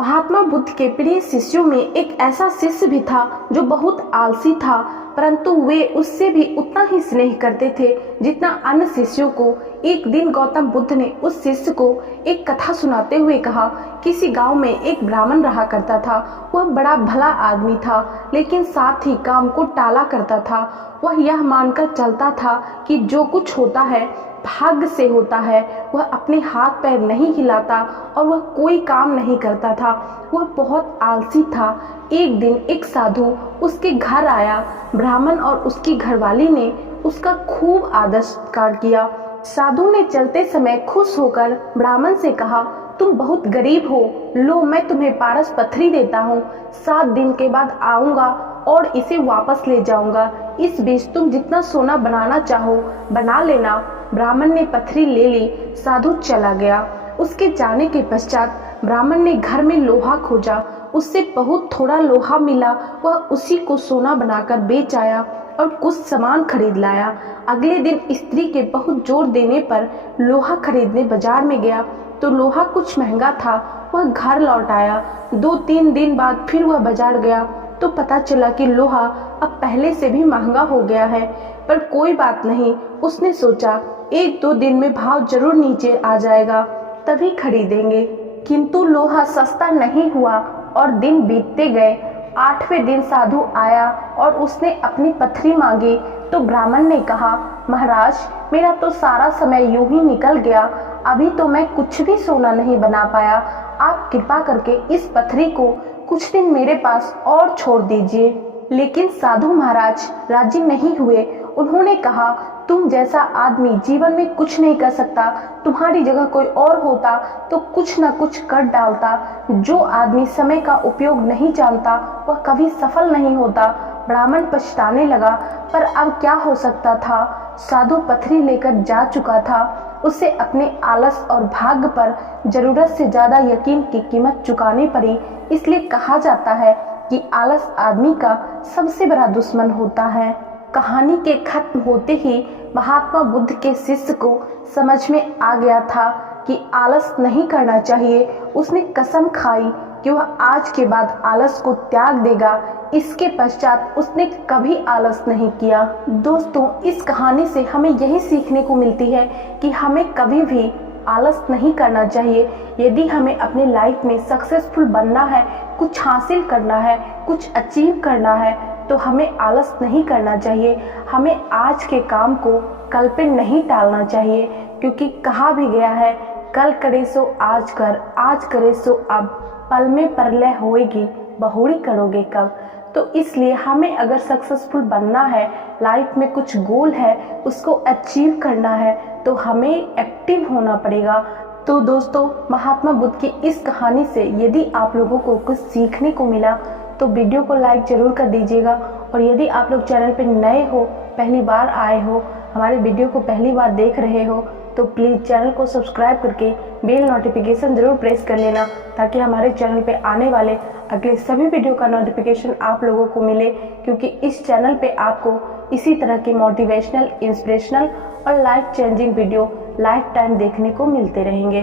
महात्मा बुद्ध के प्रिय शिष्यों में एक ऐसा शिष्य भी था जो बहुत आलसी था, परंतु वे उससे भी उतना ही स्नेह करते थे जितना अन्य शिष्यों को। एक दिन गौतम बुद्ध ने उस शिष्य को एक कथा सुनाते हुए कहा, किसी गांव में एक ब्राह्मण रहा करता था। वह बड़ा भला आदमी था, लेकिन साथ ही काम को टाला करता था। वह यह मानकर चलता था कि जो कुछ होता है भाग्य से होता है। वह अपने हाथ पैर नहीं हिलाता और वह कोई काम नहीं करता था। वह बहुत आलसी था। एक दिन एक साधु उसके घर आया। ब्राह्मण और उसकी घरवाली ने उसका खूब आदर सत्कार किया। साधु ने चलते समय खुश होकर ब्राह्मण से कहा, तुम बहुत गरीब हो, लो मैं तुम्हें पारस पत्थरी देता हूँ। 7 दिन के बाद आऊँगा और इसे वापस ले जाऊंगा। इस बीच तुम जितना सोना बनाना चाहो बना लेना। ब्राह्मण ने पत्थरी ले ली। साधु चला गया। उसके जाने के पश्चात ब्राह्मण ने घर में लोहा खोजा। उससे बहुत थोड़ा लोहा मिला। वह उसी को सोना बनाकर बेच आया और कुछ सामान खरीद लाया। अगले दिन स्त्री के बहुत जोर देने पर लोहा खरीदने बाजार में गया तो लोहा कुछ महंगा था। वह घर लौट आया। 2-3 दिन बाद फिर वह बाजार गया तो पता चला कि लोहा अब पहले से भी महंगा हो गया है। पर कोई बात नहीं, उसने सोचा 1-2 दिन में भाव जरूर नीचे आ जाएगा, तभी खरीदेंगे। किंतु लोहा सस्ता नहीं हुआ और दिन बीतते गए। 8वें दिन साधु आया और उसने अपनी पत्थरी मांगी तो ब्राह्मण ने कहा, महाराज मेरा तो सारा समय यूं ही निकल गया, अभी तो मैं कुछ भी सोना नहीं बना पाया। आप कृपा करके इस पत्थरी को कुछ दिन मेरे पास और छोड़ दीजिए। लेकिन साधु महाराज राजी नहीं हुए। उन्होंने कहा, तुम जैसा आदमी जीवन में कुछ नहीं कर सकता, तुम्हारी जगह कोई और होता तो कुछ न कुछ कर डालता। जो आदमी समय का उपयोग नहीं जानता वह कभी सफल नहीं होता। ब्राह्मण पछताने लगा, पर अब क्या हो सकता था। साधु पत्थरी लेकर जा चुका था। उसे अपने आलस और भाग्य पर जरूरत से ज्यादा यकीन की कीमत चुकानी पड़ी। इसलिए कहा जाता है कि आलस आदमी का सबसे बड़ा दुश्मन होता है। कहानी के खत्म होते ही महात्मा बुद्ध के शिष्य को समझ में आ गया था कि आलस नहीं करना चाहिए। उसने कसम खाई कि वह आज के बाद आलस को त्याग देगा। इसके पश्चात उसने कभी आलस नहीं किया। दोस्तों, इस कहानी से हमें यही सीखने को मिलती है कि हमें कभी भी आलस नहीं करना चाहिए। यदि हमें अपने लाइफ में सक्सेसफुल बनना है, कुछ हासिल करना है, कुछ अचीव करना है, तो हमें आलस नहीं करना चाहिए। हमें आज के काम को कल पे नहीं टालना चाहिए, क्योंकि कहा भी गया है, कल करे सो आज कर, आज करे सो अब, पल में प्रलय होएगी, बहुड़ी करोगे कब। तो इसलिए हमें अगर सक्सेसफुल बनना है, लाइफ में कुछ गोल है, उसको अचीव करना है, तो हमें एक्टिव होना पड़ेगा। तो दोस्तों, महात्मा बुद्ध की इस कहानी से यदि आप लोगों को कुछ सीखने को मिला तो वीडियो को लाइक जरूर कर दीजिएगा। और यदि आप लोग चैनल पर नए हो, पहली बार आए हो, हमारे वीडियो को पहली बार देख रहे हो, तो प्लीज़ चैनल को सब्सक्राइब करके बेल नोटिफिकेशन ज़रूर प्रेस कर लेना, ताकि हमारे चैनल पे आने वाले अगले सभी वीडियो का नोटिफिकेशन आप लोगों को मिले। क्योंकि इस चैनल पे आपको इसी तरह के मोटिवेशनल, इंस्पिरेशनल और life changing video life time देखने को मिलते रहेंगे।